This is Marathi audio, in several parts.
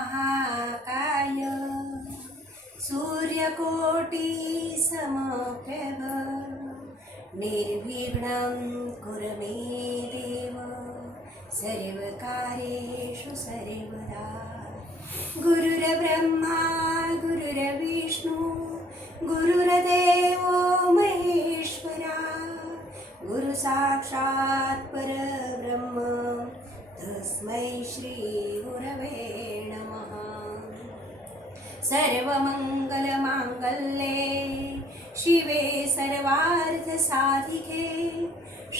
महाकाय। सूर्यकोटि समप्रभ निर्विघ्नं कुरु मे देव। सर्वकारेषु सर्वदा। गुरुरब्रह्मा गुरुरविष्णु गुरुरदेवो महेश्वरा। गुरुसाक्षात्परब्रह्म परब्रह्म तस्मै श्री सर्वमङ्गलमाङ्गल्ये शिवे सर्वार्थसाधिके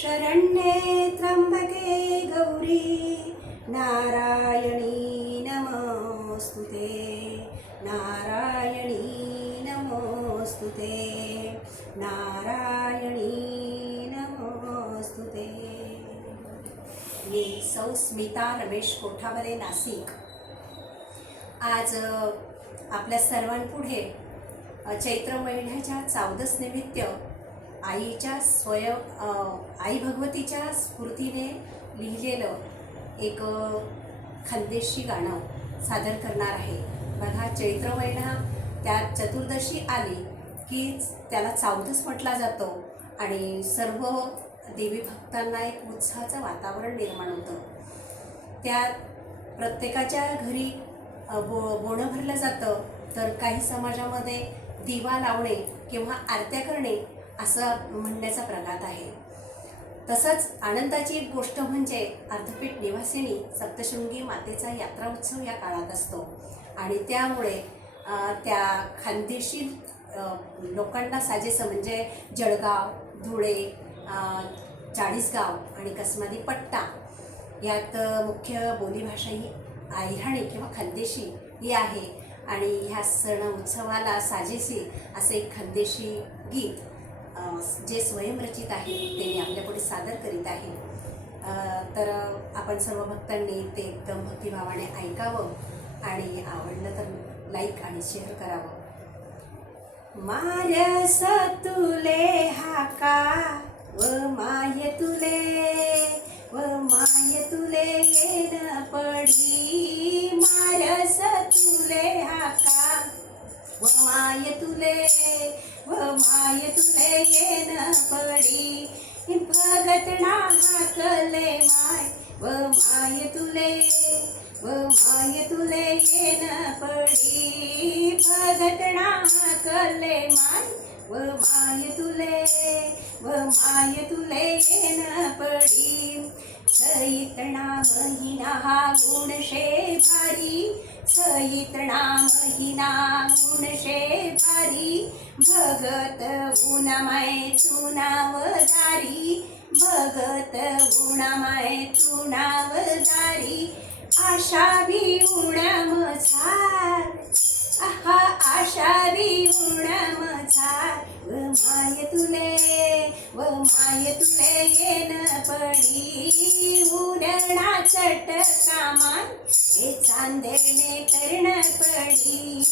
शरण्ये त्र्यम्बके गौरी नारायणी नमोऽस्तु ते नारायणी नमोऽस्तु ते नारायणी नमोऽस्तु ते। मी सौ स्मिता रमेश कोठावरे नाशिक. आज आपल्या सर्वांपुढे चैत्र महिन्याच्या चौदस निमित्त आईच्या स्वय आई भगवतीच्या स्फूर्तीने लिहिलेलं एक खानदेशी गाणं सादर करणार आहे. बघा चैत्र महिना त्यात चतुर्दशी आली की त्याला चौदस म्हटला जातो आणि सर्व देवी भक्तांना एक उत्साहाचं वातावरण निर्माण होतं. त्यात प्रत्येकाच्या घरी बो बोणं भरलं जातं तर काही समाजामध्ये दिवा लावणे किंवा आरत्या करणे असं म्हणण्याचा प्रघात आहे. तसंच आनंदाची एक गोष्ट म्हणजे अर्धपीठ निवासिनी सप्तशृंगी मातेचा यात्रा उत्सव या काळात असतो. आणि त्यामुळे त्या खानदेशी लोकांना साजेसं म्हणजे जळगाव धुळे चाळीसगाव आणि कसमादी पट्टा यात मुख्य बोलीभाषा ही आहिराणी किंवा खानदेशी ही आहे. आणि ह्या सण उत्सवाला साजेसे असे एक खानदेशी गीत जे स्वयंरचित आहे ते मी आपल्यापुढे सादर करीत आहे. तर आपण सर्व भक्तांनी ते एकदम भक्तिभावाने ऐकावं आणि आवडलं तर लाईक आणि शेअर करावं. मारस तुले हाका व माय तुले व मा तुले येन पडी मारस तुले हाका. व माय तुले व माय तुले येन पडी भगतना हाकले माय व माय तुले व माय तुले येन पडी भगतना हाकले माय व माय तुले व माय तुले येन पडी. सईतणा महिना हा गुणशे भारी सईतणा महिना गुणशे भारी. भगत उणामाय चुनावदारी भगत उणामाय चुनावदारी आशा भी उणमझार आहा आशा भी उणमझार. माय तुले व माय तुले येन पडी उडणा चटकामान हे चांदेणे कर्ण पडी.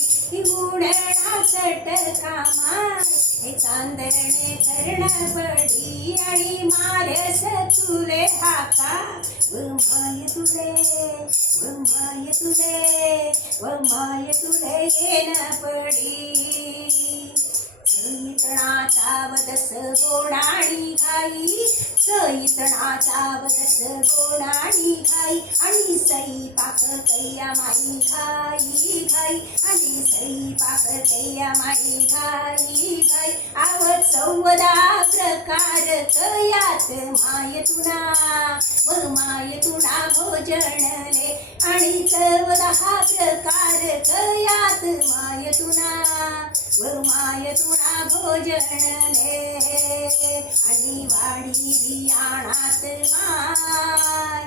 उडणा चट कामान हे चांदेणे कर्ण पडी. आणि मारस तुले हाका. व माय तुले व माय तुले व माय तुले येन पडी. सैतणाचा वदस घाई. सैतणाचा वदस घाई. आणि सई पाक कैया माई घाई घाई. आणि सई पाक कैया माई घाई घाई. आवत चौदा प्रकार कयात माय तुना मग माय तुना भोजनले आणि चौदा प्रकार कयात माय तुना व माय तुळा भोजनले आणि वाडी बियाणात माय.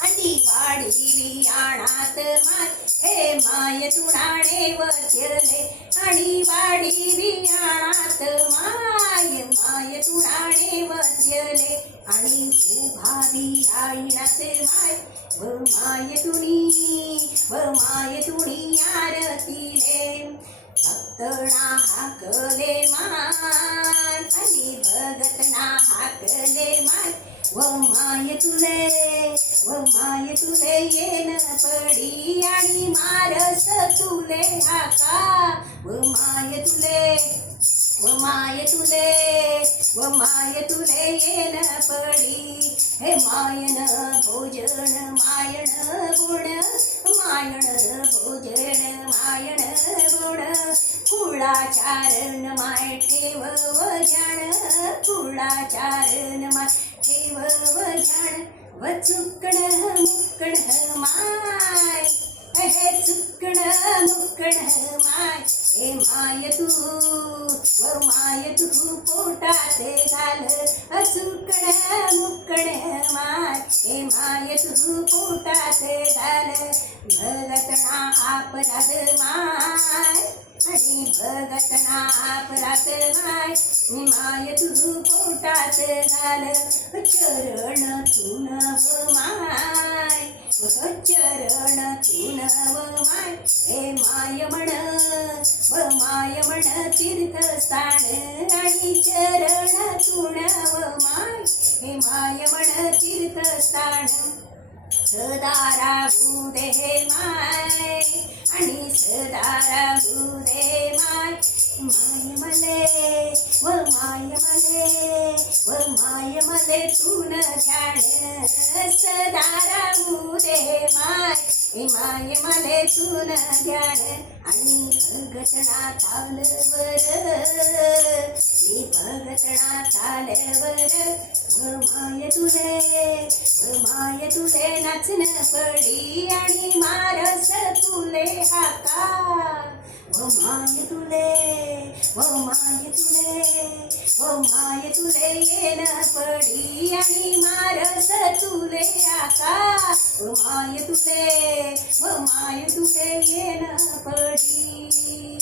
आणि वाडी बियाणात माय. हे माय तुडाणे वचले आणि वाडी बियाणात माय. माय तुडाणे वचले आणि उभा बियाणात माय. व माय तुणी व माय तुणी आरतीले. भक्तना हाकले मान आणि भगतना हाकले मान व माय तुले व माय तुले येन पडी आणि मारस तुले हाका व माय तुले व माय तुले व माय तुले येन पडी हे मायन भोजन मायण गुण मायण भोजन मायण गुण. कुळाचारण माय ठेव व ध्यान कुळाचारण माय ठेव व जाण व चुकण मुकण माय चुकण मुकण माय हे माय तू व माय तू पोटात घाल चुकण मुकण माय हे माय तू पोटात घाल भगतना अपराध माय आणि भगतना अपराध माय माय तू पोटात घाल चरण तुन व हो माय व चरण तुन व माय म्हण व माय म्हण तीर्थस्थान आणि चरण तुण व माय. हे माय म्हण तीर्थस्थान सदारा राहू दे माय आणि सदारा राहू दे माय माय मले व माय मले व माय मले तून ध्यान. सदारा राहू दे माय हे माय मले तून ध्यान. आणि भगतना चालवर मी भगतना चालवर व माय तुले व माय तुले वाचन पडी आणि मारस तुले हाका. व माय तुले व माय तुले व माय तुले येन पडी आणि मारस तुले हाका. व माय तुले व माय तुले येन पडी.